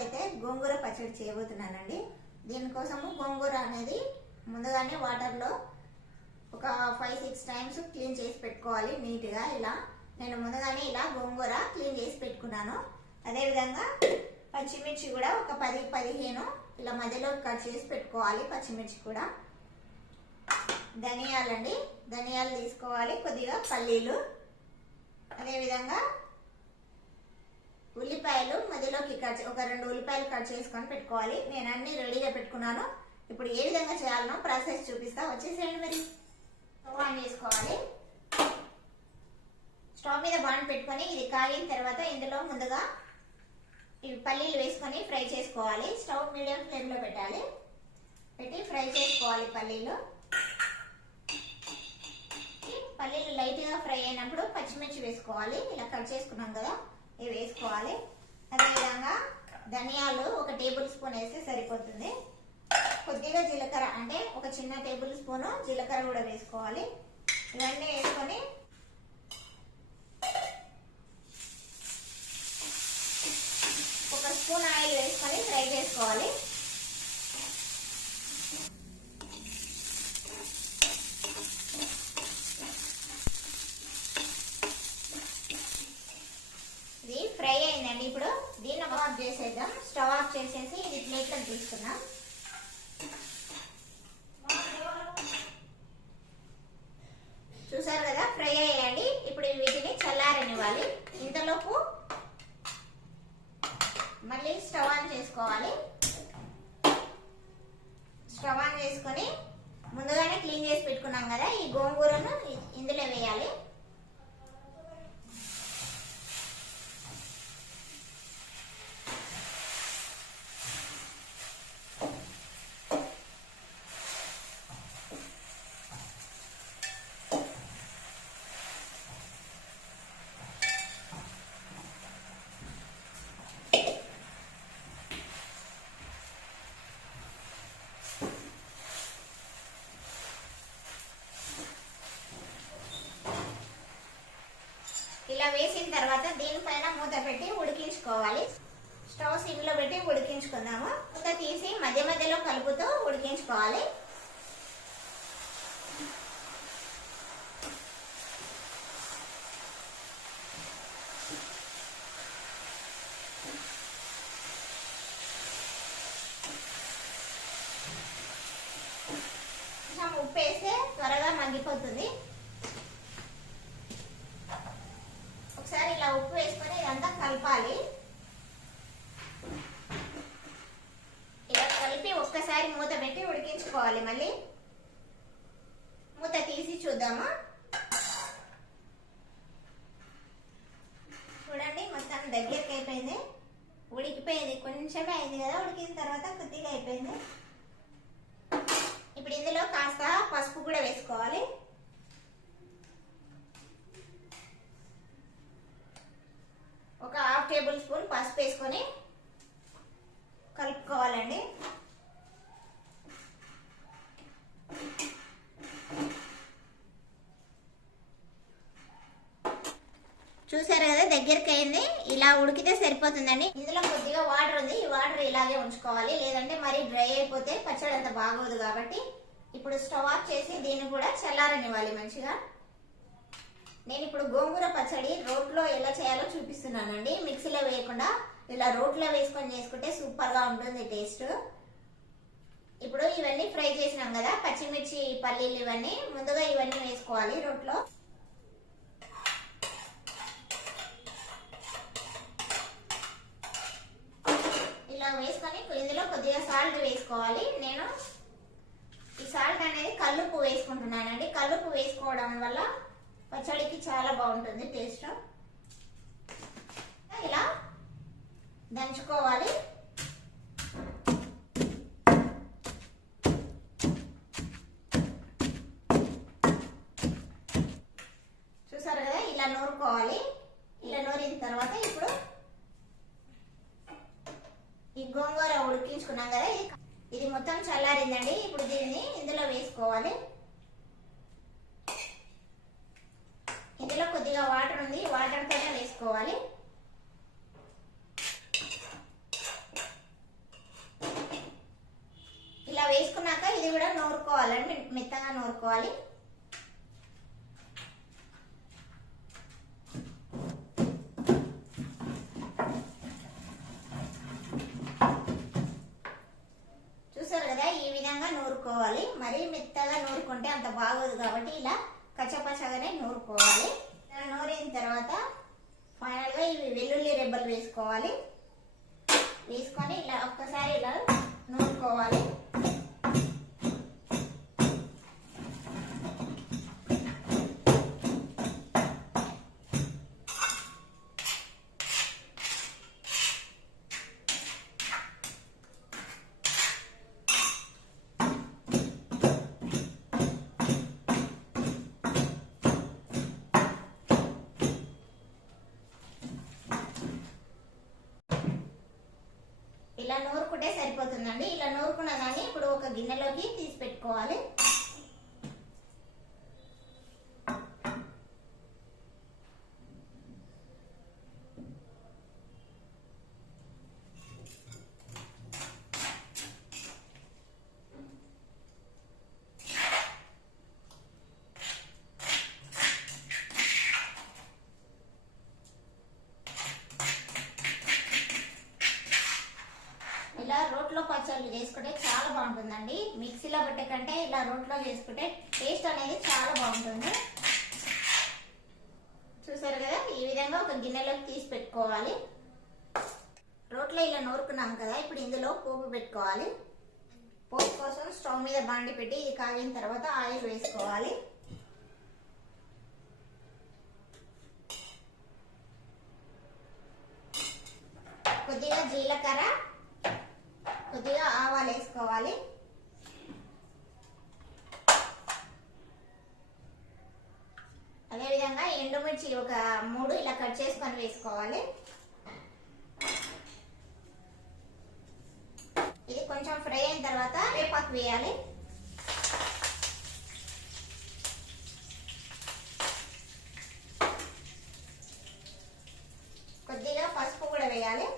అయితే గోంగూర పచ్చడి చేయబోతున్నానండి. దీనికోసము గోంగూర అనేది ముందుగానే వాటర్లో ఒక 5-6 టైమ్స్ క్లీన్ చేసి పెట్టుకోవాలి నీట్గా. ఇలా నేను ముందుగానే ఇలా గోంగూర క్లీన్ చేసి పెట్టుకున్నాను. అదేవిధంగా పచ్చిమిర్చి కూడా ఒక 10-15 ఇలా మధ్యలో కట్ చేసి పెట్టుకోవాలి. పచ్చిమిర్చి కూడా, ధనియాలండి, ధనియాలు తీసుకోవాలి, కొద్దిగా పల్లీలు, అదేవిధంగా ఉల్లిపాయలు మధ్యలోకి ఒక 2 ఉల్లిపాయలు కట్ చేసుకొని పెట్టుకోవాలి. నేను అన్ని రెడీగా పెట్టుకున్నాను. ఇప్పుడు ఏ విధంగా చేయాలనో ప్రాసెస్ చూపిస్తా, వచ్చేసేయండి. మరి స్టవ్ ఆన్ చేసుకోవాలి. స్టవ్ మీద బాండ్ పెట్టుకొని ఇది కాగిన తర్వాత ఇందులో ముందుగా ఇవి పల్లీలు వేసుకొని ఫ్రై చేసుకోవాలి. స్టవ్ మీడియం ఫ్లేమ్లో పెట్టాలి, పెట్టి ఫ్రై చేసుకోవాలి. పల్లీలు లైట్గా ఫ్రై అయినప్పుడు పచ్చిమిర్చి వేసుకోవాలి. ఇలా కట్ చేసుకున్నాం కదా, ఇవి వేసుకోవాలి. అదేవిధంగా ధనియాలు ఒక టేబుల్ స్పూన్ వేస్తే సరిపోతుంది. కొద్దిగా జీలకర్ర, అంటే ఒక చిన్న టేబుల్ స్పూను జీలకర్ర కూడా వేసుకోవాలి. ఇవన్నీ వేసుకొని ఒక స్పూన్ ఆయిల్ వేసుకొని ఫ్రై చేసుకోవాలి. ఇది ఫ్రై అయిందండి. ఇప్పుడు దీన్ని ఆఫ్ చేసేద్దాం. స్టవ్ ఆఫ్ చేసేసి ఇది ప్లేట్లో తీసుకున్నాం. చూసారు కదా, ఫ్రై అయ్యాయండి. ఇప్పుడు వీటిని చల్లారనివ్వాలి. ఇంతలోపు మళ్ళీ స్టవ్ ఆన్ చేసుకోవాలి. స్టవ్ ఆన్ చేసుకొని ముందుగానే క్లీన్ చేసి పెట్టుకున్నాం కదా, ఈ గోంగూరను ఇందులో వేయాలి. ఇలా వేసిన తర్వాత దీనిపైన మూత పెట్టి ఉడికించుకోవాలి. స్టవ్ సిమ్ లో పెట్టి ఉడికించుకుందాము. మూత తీసి మధ్య మధ్యలో కలుపుతూ ఉడికించుకోవాలి. కొంచెం ఉప్పు వేస్తే త్వరగా మగ్గిపోతుంది. ఒకసారి ఇలా ఉప్పు వేసుకొని ఇదంతా కలపాలి. ఇలా కలిపి ఒక్కసారి మూత పెట్టి ఉడికించుకోవాలి. మళ్ళీ మూత తీసి చూద్దాము. చూడండి, మొత్తం దగ్గరికి అయిపోయింది, ఉడికిపోయింది. కొంచెమే అయింది కదా, ఉడికిన తర్వాత కొద్దిగా అయిపోయింది. ఇప్పుడు ఇందులో కాస్త పసుపు కూడా వేసుకోవాలి. ఒక 1/2 టేబుల్ స్పూన్ పసుపు వేసుకొని కలుపుకోవాలండి. చూసారు కదా, దగ్గరికి అయింది. ఇలా ఉడికితే సరిపోతుందండి. ఇందులో కొద్దిగా వాటర్ ఉంది, ఈ వాటర్ ఇలాగే ఉంచుకోవాలి, లేదంటే మరి డ్రై అయిపోతే పచ్చడి అంత బాగోదు. కాబట్టి ఇప్పుడు స్టవ్ ఆఫ్ చేసి దీన్ని కూడా చల్లారనివ్వాలి మంచిగా. నేను ఇప్పుడు గోంగూర పచ్చడి రోట్లో ఎలా చేయాలో చూపిస్తున్నానండి. మిక్సీలో వేయకుండా ఇలా రోట్లో వేసుకొని చేసుకుంటే సూపర్ గా ఉంటుంది టేస్ట్. ఇప్పుడు ఇవన్నీ ఫ్రై చేసినాం కదా, పచ్చిమిర్చి, పల్లీలు, ఇవన్నీ ముందుగా ఇవన్నీ వేసుకోవాలి రోట్లో. ఇలా వేసుకొని ఇందులో కొద్దిగా సాల్ట్ వేసుకోవాలి. నేను ఈ సాల్ట్ అనేది కల్లుప్పు వేసుకుంటున్నానండి. కల్లుప్పు వేసుకోవడం వల్ల పచ్చడికి చాలా బాగుంటుంది టేస్ట్. ఇలా దంచుకోవాలి. చూసారు కదా, ఇలా నూరుకోవాలి. ఇలా నూరిన తర్వాత ఇప్పుడు ఈ గోంగూర ఉడికించుకున్నాం కదా, ఇది మొత్తం చల్లారిందండి. ఇప్పుడు దీన్ని ఇందులో వేసుకోవాలి. ఇందులో కొద్దిగా వాటర్ ఉంది, వాటర్ తోనే వేసుకోవాలి. మెత్తగా నూరుకోవాలి. చూసారు కదా, ఈ విధంగా నూరుకోవాలి. మరీ మెత్తగా నూరుకుంటే అంత బాగోదు కాబట్టి ఇలా కచ్చపచ్చగానే నూరుకోవాలి. నూరిన తర్వాత ఫైనల్ గా ఇవి వెల్లుల్లి రెబ్బలు వేసుకోవాలి. వేసుకొని ఇలా ఒక్కసారి ఇలా నూరుకోవాలి. ఇలా నూరుకుంటే సరిపోతుందండి. ఇలా నూరుకున్న దాన్ని ఇప్పుడు ఒక గిన్నెలోకి తీసి పెట్టుకోవాలి. ఇలా రోట్లో పచ్చళ్ళు చేసుకుంటే చాలా బాగుంటుందండి. మిక్సీలో పెట్టే కంటే ఇలా రోట్లో చేసుకుంటే టేస్ట్ అనేది చాలా బాగుంటుంది. చూసారు కదా, ఈ విధంగా ఒక గిన్నెలోకి తీసి పెట్టుకోవాలి. రోట్లో ఇలా నూరుకున్నాం కదా, ఇప్పుడు ఇందులో పోపు పెట్టుకోవాలి. పోపు కోసం స్టవ్ మీద బాండి పెట్టి ఇది కాగిన తర్వాత ఆయిల్ వేసుకోవాలి. కొద్దిగా జీలకర్ర, కొద్దిగా ఆవాలు వేసుకోవాలి. అదేవిధంగా ఎండుమిర్చి ఒక 3 ఇలా కట్ చేసుకొని వేసుకోవాలి. ఇది కొంచెం ఫ్రై అయిన తర్వాత వేపాకు వేయాలి. కొద్దిగా పసుపు కూడా వేయాలి.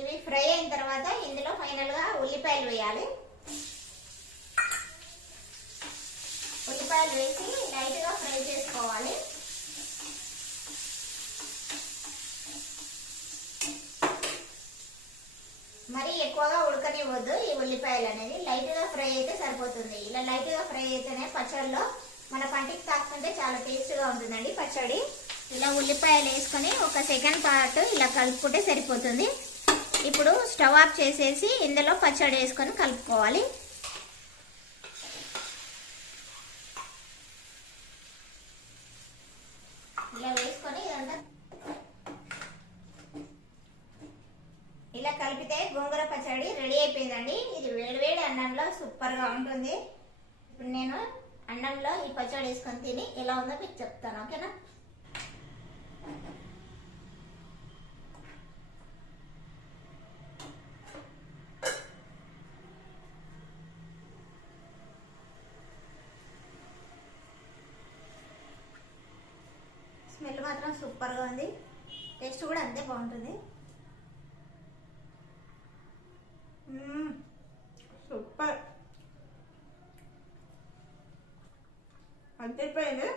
ఇవి ఫ్రై అయిన తర్వాత ఇందులో ఫైనల్ గా ఉల్లిపాయలు వేయాలి. ఉల్లిపాయలు వేసి లైట్ గా ఫ్రై చేసుకోవాలి. మరి ఎక్కువగా ఉడకనివ్వద్దు. ఈ ఉల్లిపాయలు అనేది లైట్ గా ఫ్రై అయితే సరిపోతుంది. ఇలా లైట్ గా ఫ్రై అయితేనే పచ్చడిలో మన పంటికి తాకుంటే చాలా టేస్ట్ గా ఉంటుందండి పచ్చడి. ఇలా ఉల్లిపాయలు వేసుకొని ఒక సెకండ్ పాటు ఇలా కలుపుకుంటే సరిపోతుంది. ఇప్పుడు స్టవ్ ఆఫ్ చేసేసి ఇందులో పచ్చడి వేసుకొని కలుపుకోవాలి. ఇలా వేసుకొని ఇదంతా ఇలా కలిపితే గోంగూర పచ్చడి రెడీ అయిపోయిందండి. ఇది వేడివేడి అన్నంలో సూపర్ గా ఉంటుంది. ఇప్పుడు నేను అన్నంలో ఈ పచ్చడి వేసుకొని తిని ఎలా ఉందో మీకు చెప్తాను, ఓకేనా? స్మెల్ మాత్రం సూపర్గా ఉంది. టేస్ట్ కూడా అంతే బాగుంటుంది. సూపర్ అంతేపోయింది.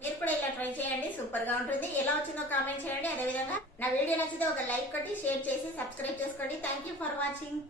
మీరు కూడా ఇలా ట్రై చేయండి, సూపర్ గా ఉంటుంది. ఎలా వచ్చిందో కామెంట్ చేయండి. అదేవిధంగా నా వీడియో నచ్చితే ఒక లైక్ కొట్టి షేర్ చేసి సబ్స్క్రైబ్ చేసుకోండి. Thank you for watching.